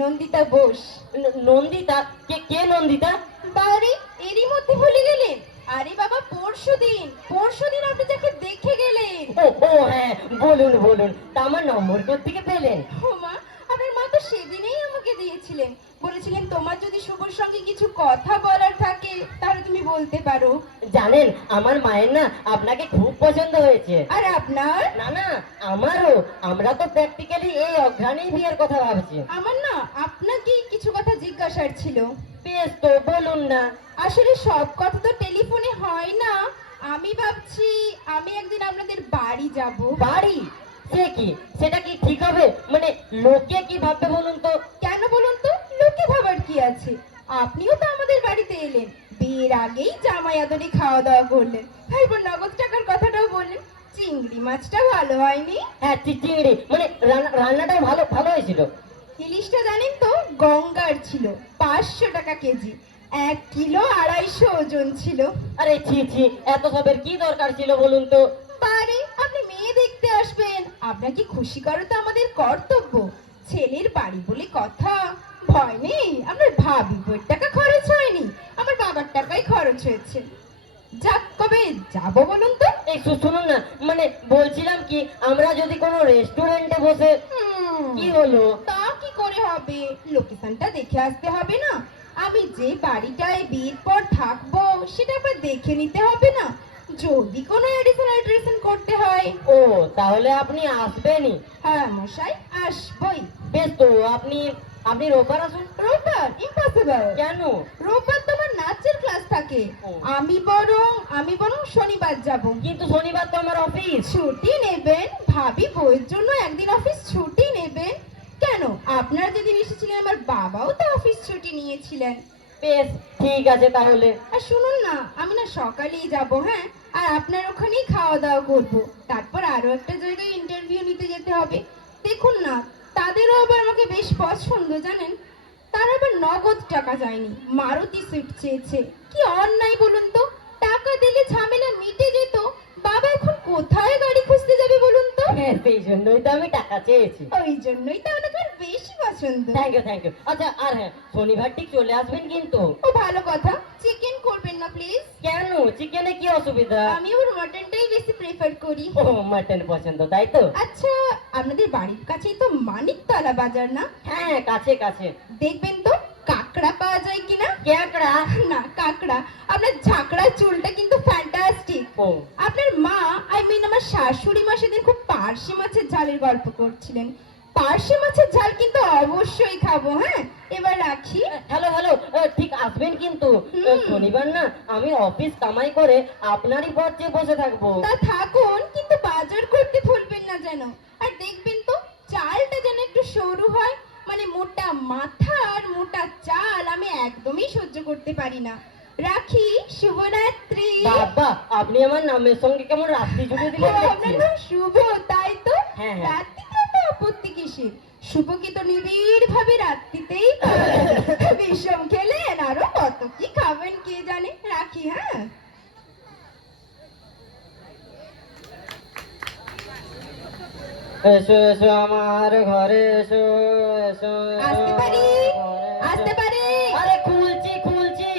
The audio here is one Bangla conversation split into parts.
নন্দিতা বোস। নন্দিতা? কে কে নন্দিতা? বাড়ি এরই মধ্যে ভুলে গেলেন। আরে বাবা পরশু দিন পরশু দিন আপনি যাকে দেখে গেলেন। ও ও হ্যাঁ বলুন বলুন তা আমার নম্বর থেকে পেলেন? ও মা আপনার মা তো সেদিনেই আমাকে দিয়েছিলেন। বলেছিলেন তোমার যদি শুভর সঙ্গে কিছু কথা বলার থাকে তাহলে তুমি বলতে পারো। জানেন আমার মায়ের না আপনাকে খুব পছন্দ হয়েছে। আর আপনার? না না আমারও। আমরা তো প্র্যাকটিক্যালি এই অঘ্রাণেই বিয়ের কথা ভাবছি। আমার না আপনাকে কিছু কথা জিজ্ঞাসার ছিল। বেশ তো বলুন না। আসলে সব কথা তো টেলিফোনে হয় না। আমি ভাবছি আমি একদিন আপনাদের বাড়ি যাব। বাড়ি? সে কি? সেটা কি ঠিক হবে? মানে লোকে কি ভাববে বলুন তো। কেন বলুন তো? লোকে ভাবার কি আছে? আপনিও তো আমাদের বাড়িতে এলেন। বিয়ের আগেই জামাই আদরে খাওয়া দাওয়া করলেন। তারপর নগদ টাকার কথাটাও বললেন। চিংড়ি মাছটা ভালো হয়নি। হ্যাঁ চিংড়ি। মানে রান্না- রান্নাটাও ভালো ভালো হয়েছিল। ইলিশটা জানেন তো গঙ্গার ছিল পাঁচশো টাকা কেজি। এক কিলো আড়াইশো ওজন ছিল। আরে ছি ছি এত সবের কি দরকার ছিল বলুন তো? পারে আপনি মেয়ে দেখতে আসবেন। আপনাকে খুশি করা তো আমাদের কর্তব্য। ছেলের বাড়ি বলে কথা। ভয় নেই আপনার ভাবি বইয়ের টাকা খরচ হয়নি আমার বাবার টাকাই খরচ হয়েছে। যাক কবে যাব বলুন তো? শু- শুনুন না মানে বলছিলাম কি আমরা যদি কোনো রেস্টুরেন্টে বসে কি হলো? তা কি করে হবে? লোকেশনটা দেখে আসতে হবে না। আমি যে বাড়িটায় বিয়ের পর থাকব সেটা আবার দেখে নিতে হবে না। যদি কোনো এডিশন অল্টারেশন করতে হয়। ও তাহলে আপনি আসবেনই। হ্যাঁ মশাই আসবই। বেশ তো আপনি আপনি রোববার আসুন রোববার? ইম্পসিবল কেন? রোববার তোমার নাচের ক্লাস থাকে। আমি বরং আমি বরং শনিবার যাব। কিন্তু শনিবার তো আমার অফিস ছুটি নেবেন? ভাবি বইয়ের জন্য একদিন অফিস ছুটি নেবেন। কেন? আপনারা যেদিন এসেছিলেন আমার বাবাও তো অফিস ছুটি নিয়েছিলেন। বেশ ঠিক আছে তাহলে। আর শুনুন না আমি না সকালেই যাব হ্যাঁ? আর আপনার ওখানেই খাওয়া দাওয়া করব। তারপর আরও একটা জায়গায় ইন্টারভিউ নিতে যেতে হবে। দেখুন না তাদেরও আবার আমাকে বেশ পছন্দ জানেন? তার আবার নগদ টাকা যায়নি মারুতি সুইফট চেয়েছে। কি অন্যায় বলুন তো? টাকা দিলে ঝামেলা মিটে যেত বাবা এখন কোথায় গাড়ি খুঁজতে যাবে বলুন তো? হ্যাঁ সেই জন্যই তো আমি টাকা চেয়েছি। ওই জন্যই তো পছন্দ থ্যাংক ইউ থ্যাংক ইউ আচ্ছা আর হ্যাঁ শনিবার ঠিক চলে আসবেন কিন্তু। ও ভালো কথা। চিকেন করবেন না প্লিজ কেন? চিকেনে কি অসুবিধা? আমি আবার মটনটাই বেশি প্রেফার করি। ও মাটন পছন্দ তাই তো? আচ্ছা আপনাদের বাড়ির কাছেই তো মানিকতলা বাজার না? হ্যাঁ কাছে কাছে। দেখবেন তো কাকড়া পাওয়া যায় কিনা? ক্যাকড়া না কাকড়া। আপনার ঝাঁকড়া চুলটা কিন্তু ফ্যান্টাস্টিক ও। আপনার মা আই মিন আমার শাশুড়ি মা সেদিন খুব পার্শে মাছের ঝালের গল্প করছিলেন। পার্শে মাছের ঝাল কিন্তু অবশ্যই খাব হ্যাঁ? এবার রাখি। হ্যালো হ্যালো ঠিক আসবেন কিন্তু। শনিবার না আমি অফিস কামাই করে আপনারই পথ বসে থাকব। তা থাকুন কিন্তু বাজার করতে ভুলবেন না যেন। আর দেখবেন তো চালটা যেন একটু সরু হয়। মানে মোটা মাথা আর মোটা চাল আমি একদমই সহ্য করতে পারি না। রাখি শুভরাত্রি। বাবা আপনি আমার নামের সঙ্গে কেমন রাত্রি জুড়ে দিলেন আপনার নাম শুভ তাই তো? হ্যাঁ, হ্যাঁ। আপত্তি কিসের? শুভকে তো নিবিড় ভাবে রাত্রিতেই বিষম খেলেন আরও কত কি খাবেন কে জানে? রাখি হ্যাঁ? এসো এসো আমার ঘরে এসো এসো আসতে পারি? আসতে পারি? আরে খুলছি খুলছি।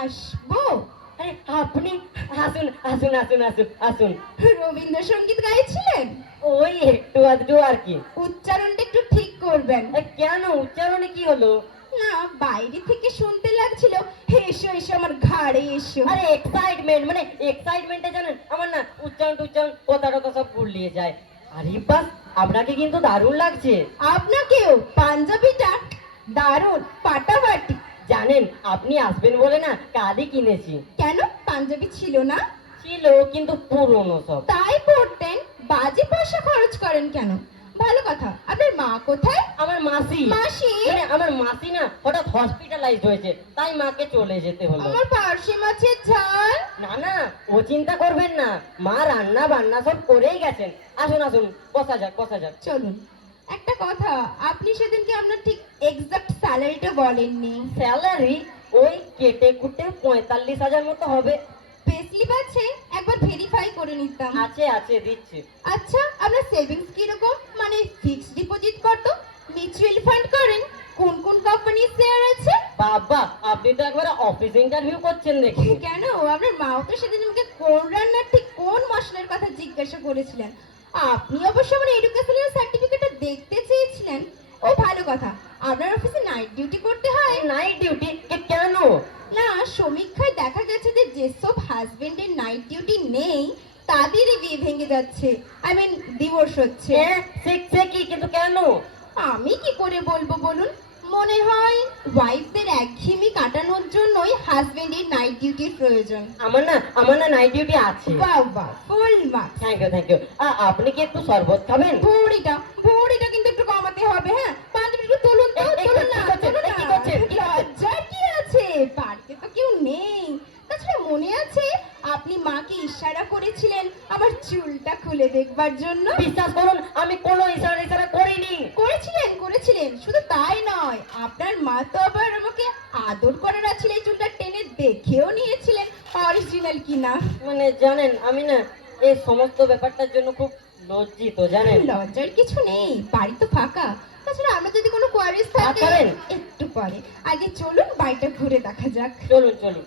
আসব? আরে আপনি আসুন আসুন আসুন আসুন আসুন রবীন্দ্রসঙ্গীত গাইছিলেন? ওই একটু আধটু আর কি। উচ্চারণটা একটু ঠিক করবেন। কেন? উচ্চারণে কি হলো? না বাইরে থেকে শুনতে লাগছিল। এসো এসো আমার ঘাড়ে এসো। আরে এক্সাইটমেন্ট মানে এক্সাইটমেন্টে জানেন আমার না উচ্চারণ টুচ্চারণ কথা টথা সব গুলিয়ে যায়। আরে বাস আপনাকে কিন্তু দারুণ লাগছে। আপনাকেও পাঞ্জাবিটা দারুণ পাটাপাটি। জানেন আপনি আসবেন বলে না কালই কিনেছি। কেন? পাঞ্জাবি ছিল না? ছিল কিন্তু পুরনো সব। তাই পড়তেন বাজে পয়সা খরচ করেন কেন? ভালো কথা আপনার মা কোথায়? আমার মাসি। মাসি? মানে আমার মাসি না হঠাৎ হসপিটালাইজড হয়েছে তাই মাকে চলে যেতে হলো। আমার পার্শে মাছের ঝাল। না না ও চিন্তা করবেন না মা রান্না বান্না সব করেই গেছেন। আসুন আসুন বসা যাক বসা যাক। চলুন। একটা কথা আপনি সেদিনকে আপনার ঠিক এক্সাক্ট স্যালারিটা বলেননি। স্যালারি ওই কেটে কুটে পঁয়তাল্লিশ হাজার মতো হবে। পেসলিপ আছে একবার ভেরিফাই করে নিতাম। আছে আছে দিচ্ছি। আচ্ছা আপনার সেভিংস কীরকম? মানে ফিক্সড ডিপোজিট কত? মিউচুয়াল ফান্ড করেন কোন কোন কোম্পানির শেয়ার আছে? বাবা আপনি তো একবার অফিস ইন্টারভিউ করছেন দেখি। কেন? আপনার মাও তো সেদিন আমাকে কোন রান্নার ঠিক কোন মশলার কথা জিজ্ঞাসা করেছিলেন। আপনি অবশ্য আমার এডুকেশনাল সার্টিফিকেটটা দেখতে চেয়েছিলেন? ও ভালো কথা। আপনার অফিসে নাইট ডিউটি করতে হয়? নাইট ডিউটি কেন? না সমীক্ষায় দেখা গেছে যে যেসব হাজবেন্ডের নাইট ডিউটি নেই তাদেরই বিয়ে ভেঙে যাচ্ছে। আই মিন ডিভোর্স হচ্ছে। সে কি? কিন্তু কেন? আমি কি করে বলব বলুন? মনে হয় ওয়াইফদের একঘেয়েমি কাটানোর জন্যই হাজবেন্ডের নাইট ডিউটির প্রয়োজন। আমার না আমার না নাইট ডিউটি আছে। বাহ বাহ full marks thank you thank you আপনি কি একটু শরবত খাবেন? ভৌড়িটা হবে হ্যাঁ? পাঁচ মিনিট তুলুন তো তুলুন না তুলুন কি না। করছেন? কি করছেন? লজ্জার কি আছে? বাড়িতে তো কেউ নেই। তাছাড়া মনে আছে আপনি মাকে ইশারা করেছিলেন আমার চুলটা খুলে দেখবার জন্য? বিশ্বাস করুন আমি কোনো ইশারা ইশারা করিনি। করেছিলেন করেছিলেন। শুধু তাই নয় আপনার মা তো আবার আমাকে আদর করার আছে এই চুলটা টেনে দেখেও নিয়েছিলেন। অরিজিনাল কিনা? মানে জানেন আমি না এই সমস্ত ব্যাপারটার জন্য খুব লজ্জিত জানেন। লজ্জার কিছু নেই বাড়ি তো ফাঁকা। তাছাড়া আমরা যদি কোনো কোয়ারিজ থাকে একটু পরে। আগে চলুন বাড়িটা ঘুরে দেখা যাক। চলুন চলুন।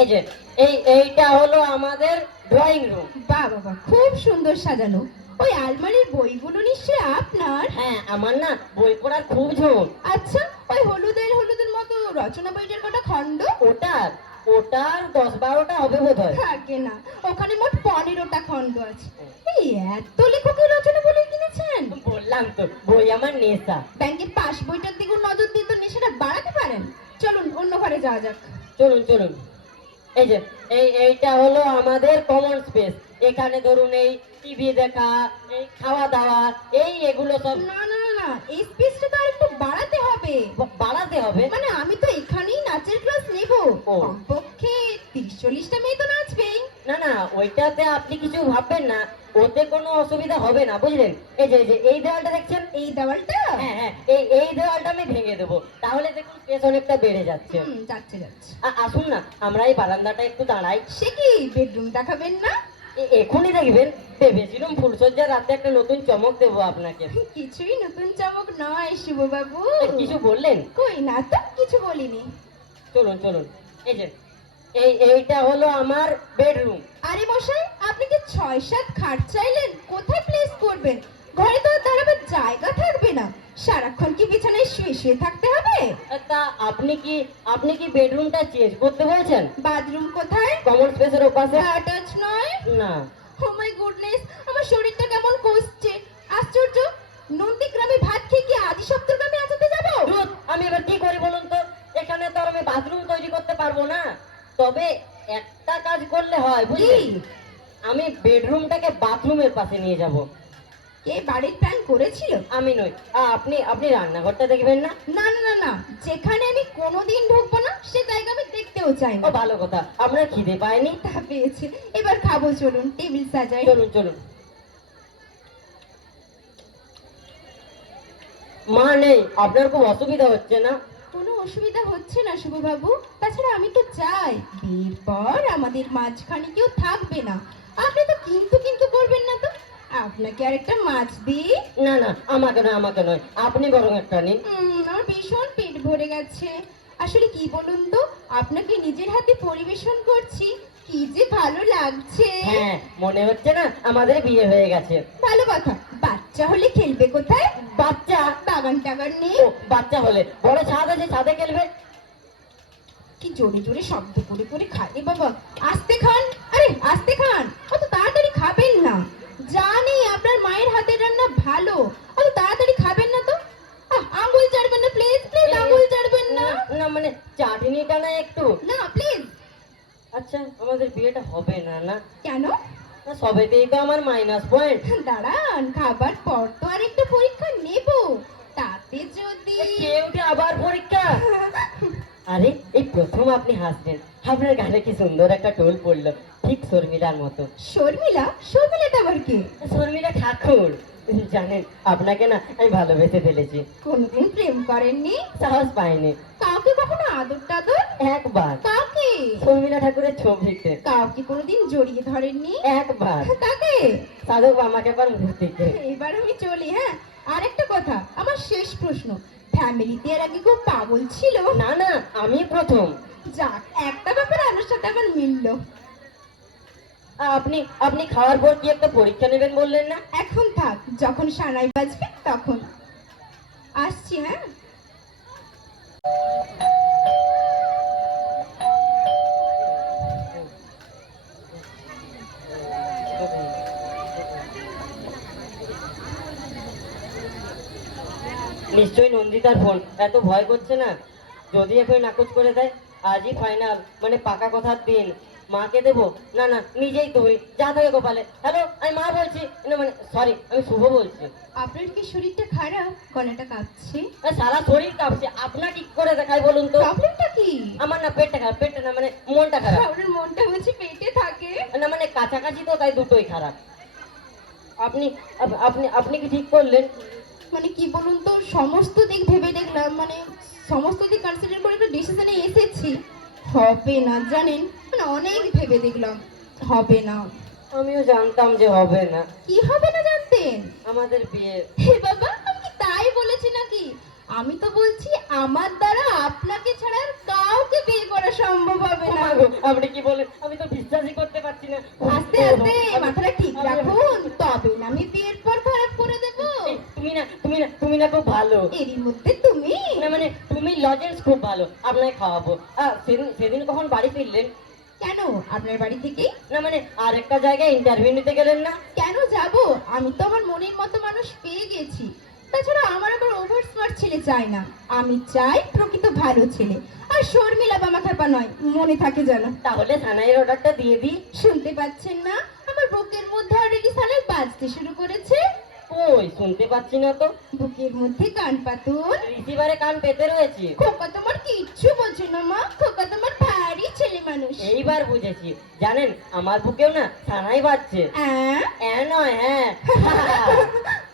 এই যে এই এইটা হলো আমাদের ড্রয়িং রুম বাহ বাবা খুব সুন্দর সাজানো। ওই আলমারির বইগুলো নিশ্চয়ই আপনার? হ্যাঁ আমার না বই পড়ার খুব ঝোঁক। আচ্ছা ওই হলুদের হলুদের মতো রচনা বইটার কটা খণ্ড? ওটার? ওটার দশ বারোটা হবে বোধ হয় থাকে না। ওখানে মোট পনেরোটা খণ্ড আছে। এই এত লেখকের রচনা বলে কিনেছেন? বললাম তো বই আমার নেশা। ব্যাংকের পাস বইটার দিকে নজর দিয়ে তো নেশাটা বাড়াতে পারেন? চলুন অন্য ঘরে যাওয়া যাক। চলুন চলুন। এই যে এই এইটা হলো আমাদের কমন স্পেস এখানে ধরুন এই টিভি দেখা এই খাওয়া দাওয়া এই এগুলো সব না না না এই স্পেসটা তো একটু বাড়াতে হবে। বাড়াতে হবে মানে আমি তো এখানেই নাচের ক্লাস নেব। কমপক্ষে তিরিশ চল্লিশটা মেয়ে তো নাচবেই। না না ওইটাতে আপনি কিছু ভাববেন না। ওতে কোনো অসুবিধা হবে না বুঝলেন? এই যে এই দেওয়ালটা দেখছেন? এই দেওয়ালটা? হ্যাঁ হ্যাঁ এই এই দেওয়ালটা আমি ভেঙে দেবো। তাহলে দেখুন স্পেস অনেকটা বেড়ে যাচ্ছে। যাচ্ছে যাচ্ছে। আসুন না আমরা এই বারান্দাটা একটু দাঁড়াই। সে কি বেডরুম দেখাবেন না? এখনই দেখবেন ভেবেছিলাম ফুলসজ্জার রাতে একটা নতুন চমক দেবো আপনাকে। কিছুই নতুন চমক নয় শিববাবু। কিছু বললেন? কই না তো কিছু বলিনি। চলুন চলুন। এই যে এই এইটা হলো আমার বেডরুম। আরে মশাই আপনি কি ছয় সাত খাট চাইলেন? কোথায় প্লেস করবেন? ঘরে তো আর দাঁড়াবার জায়গা থাকবে না। সারাক্ষণ কি বিছানায় শুয়ে শুয়ে থাকতে হবে? তা আপনি কি আপনি কি বেডরুমটা চেঞ্জ করতে বলছেন? বাথরুম কোথায়? কমন স্পেসের ওপাশে? অ্যাটাচ নয়। না। ও মাই গুডনেস আমার শরীরটা কেমন কষছে। আশ্চর্য নন্দীগ্রামে ভাত খেয়ে কি আদি সপ্তগ্রামে আচাতে যাব? আমি এবার কি করি বলুন তো? এখানে তো আর আমি বাথরুম তৈরি করতে পারব না। তবে একটা কাজ করলে হয় বুঝলি আমি বেডরুমটাকে বাথরুমের পাশে নিয়ে যাব। কে বাড়ির প্ল্যান করেছিল? আমি নই। আপনি আপনি রান্নাঘরটা দেখবেন না? না না না না। যেখানে আমি কোনোদিন ঢুকবো না সে জায়গা আমি দেখতেও চাই ও না ভালো কথা। আপনার খিদে পায়নি তা পেয়েছে। এবার খাব চলুন টেবিল সাজাই। চলুন চলুন। মা নেই। আপনার খুব অসুবিধা হচ্ছে না? কোনো অসুবিধা হচ্ছে না শুভবাবু। তাছাড়া আমি তো চাই। বিয়ের পর আমাদের মাঝখানে কেউ থাকবে না। আপনি তো কিন্তু কিন্তু করবেন না তো? আপনাকে আর একটা মাছ দিই। না না আমাকে নয় আমাকে নয়। আপনি বরং একটা নিন। উম, আমার ভীষণ পেট ভরে গেছে। আসলে কি বলুন তো আপনাকে নিজের হাতে পরিবেশন করছি। কি যে ভালো লাগছে। হ্যাঁ মনে হচ্ছে না আমাদের বিয়ে হয়ে গেছে। ভালো কথা বাচ্চা হলে খেলবে কোথায়? বাচ্চা? বাগান টাগান নেই। ও বাচ্চা হলে। বড় ছাদ আছে ছাদে খেলবে। কি জোরে জোরে শব্দ করে করে খায়। এ বাবা আস্তে খান আরে আস্তে খান অত তাড়াতাড়ি খাবেন না জানি আপনার মায়ের হাতের রান্না ভালো অত তাড়াতাড়ি খাবেন না তো আহ, আঙ্গুল চাটবেন না প্লিজ প্লিজ আঙ্গুল চাটবেন না না না মানে চাটনিটা না একটু না প্লিজ আচ্ছা আমাদের বিয়েটা হবে না না কেন না, সবেতেই তো আমার মাইনাস পয়েন্ট দাঁড়ান খাবার পর তো আর একটা পরীক্ষা নেব। তাতে যদি কেউ আবার পরীক্ষা? আরে এই প্রথম আপনি হাসলেন। আপনার গানে কি সুন্দর একটা টোল পড়ল। ঠিক শর্মিলার মতো। শর্মিলা? শর্মিলাটা আবার কি? শর্মিলা ঠাকুর। জানেন আপনাকে না আমি ভালোবেসে ফেলেছি। কোনোদিন প্রেম করেননি? সাহস পাইনি। কাউকে কখনো আদর টাদর একবার। কাকে শর্মিলা ঠাকুরের ছবিতে কাউকে কোনোদিন জড়িয়ে ধরেননি? একবার। কাকে সাধক আমাকে একবার মূর্তিতে এবার আমি চলি হ্যাঁ? আরেকটা কথা আমার শেষ প্রশ্ন। ফ্যামিলিতে এর আগে খুব পাগল ছিল? না না আমি প্রথম। যাক একটা ব্যাপার আমার সাথে আমার মিললো। আপনি আপনি খাওয়ার পর কি একটা পরীক্ষা নেবেন বললেন না? এখন থাক যখন সানাই বাজবে তখন। আসছি হ্যাঁ? নিশ্চয়ই নন্দিতার ফোন। এত ভয় করছে না? যদি এখন নাকচ করে দেয় আজই ফাইনাল মানে পাকা কথার দিন। মাকে দেবো। না না নিজেই তুমি যা থাকে গোপালে হ্যালো আমি মা বলছি। না মানে সরি আমি শুভ বলছি। আপনার কি শরীরটা খারাপ? গলাটা কাঁপছে? সারা শরীর কাঁপছে। আপনার কি করে দেখায় বলুন তো। প্রবলেমটা কি? আমার না পেটটা খারাপ। পেটটা না মানে মনটা খারাপ। আপনার মনটা হচ্ছে পেটে থাকে। না মানে কাছাকাছি তো তাই দুটোই খারাপ। আপনি আপনি আপনি কি ঠিক করলেন? মানে কি বলুন তো সমস্ত দিক ভেবে দেখলাম মানে সমস্ত দিক কনসিডার করে একটা ডিসিশনে এসেছি। হবে না জানেন? মানে অনেক ভেবে দেখলাম হবে না। আমিও জানতাম যে হবে না। কি হবে না জানতেন আমাদের বিয়ে। হে বাবা আমি কি তাই বলেছি নাকি? আমি তো বলছি আমার দ্বারা আপনাকে ছাড়া আর কাউকে বিয়ে করা সম্ভব হবে না। আপনি কি বলেন? আমি তো বিশ্বাসই করতে পারছি না। আস্তে আস্তে মাথাটা ঠিক রাখুন। তবে না আমি বিয়ের পর খারাপ করে দেব। তুমি না তুমি না তুমি না খুব ভালো। এরই মধ্যে তুমি? না মানে তুমি লজেন্স খুব ভালো। আপনাকে খাওয়াবো। সেদিন সেদিন কখন বাড়ি ফিরলেন? কেন? আপনার বাড়ি থেকেই? না মানে আর একটা জায়গায় ইন্টারভিউ নিতে গেলেন না? কেন যাব? আমি তো আমার মনের মতো মানুষ পেয়ে গেছি। তাছাড়া আমার আবার ওভার স্মার্ট ছেলে চাই না। আমি চাই প্রকৃত ভালো ছেলে। আর শর্মিলা বামা খাপা নয় মনে থাকে যেন। তাহলে থানায় অর্ডারটা দিয়ে দিই। শুনতে পাচ্ছেন না? আমার বুকের মধ্যে অলরেডি সালে বাজতে শুরু করেছে। ওই শুনতে পাচ্ছি না তো। বুকের মধ্যে কান পাতুন রিসিভারে কান পেতে রয়েছে। খোকা তোমার কিচ্ছু বোঝে না মা। খোকা তোমার ছেলে মানুষ। এইবার বুঝেছি। জানেন আমার বুকেও না থানায় বাজছে। হ্যাঁ নয় হ্যাঁ।